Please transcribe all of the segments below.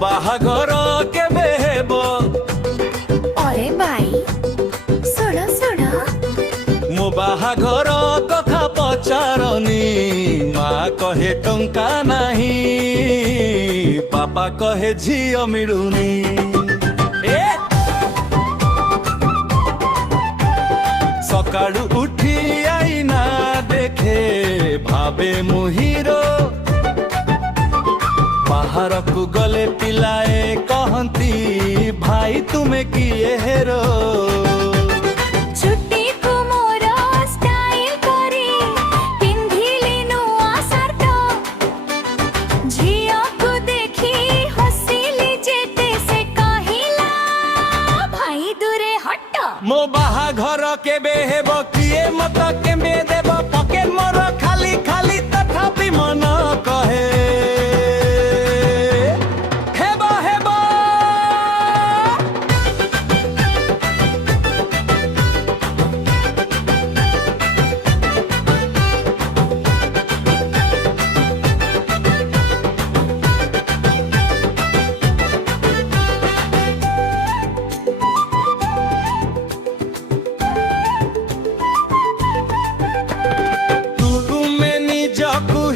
बाहाघर केबे हेबो अरे भाई सुन सुन मो बाहाघर कथा पचारनी माँ कहे टंका नाही पापा कहे झियो मिलुनी सकाळु उठी आईना देखे भावे मुहिरो बाहर को गले पिलाए कहती भाई तुम्हें किए हेरो छुट्टी को मोर स्टाइल करी पिंधिली नुआ सर्ट झियो को देखी हसीली जेते से कहिला भाई दूरे हट मो बाहाघर केबे हेबो किए मत केबे देबो पकेट मोर खाली खाली तथापि मन कहे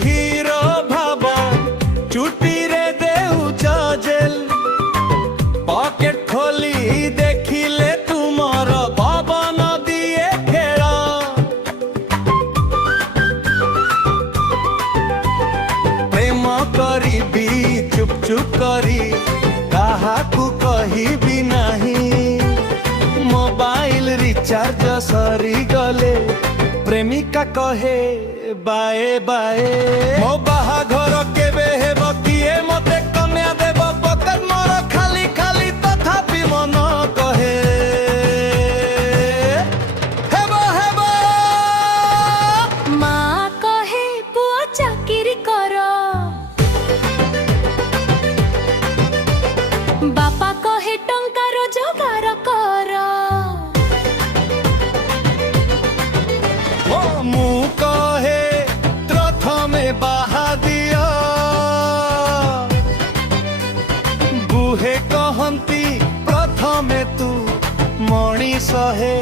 हीरो भाव चुटी रे देउ जेल पॉकेट खोली देखिले तुमर पवन दिए खेल प्रेम करी चुप चुप करी काहाकू कहिबी नहीं मोबाइल रिचार्ज सरी गले प्रेमिका कहे बाए बाए मो बाहाघर केबे हेबो किए मते कन्या देब पकेट मोर खाली खाली तथापि मन कहे हेबो हेबो माँ कहे पुआ चाकिरी करो बापा कहे टंका रोजगार करो मु कहे प्रथमे बाहा दिया बुहे कहती प्रथमे तू मणिष हे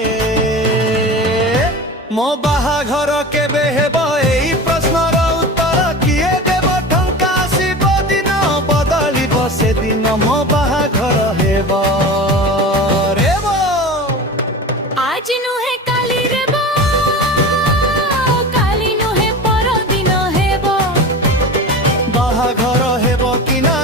मो बाहाघर केबे हेबो एई प्रश्नर उत्तर किए देब टंका आसिब दिन बदलिब से दिन मो बाहाघर हेबो रेबो आज नुहे काली रेबो काली नुहे परदिन हेबो बाहाघर हेबो कि ना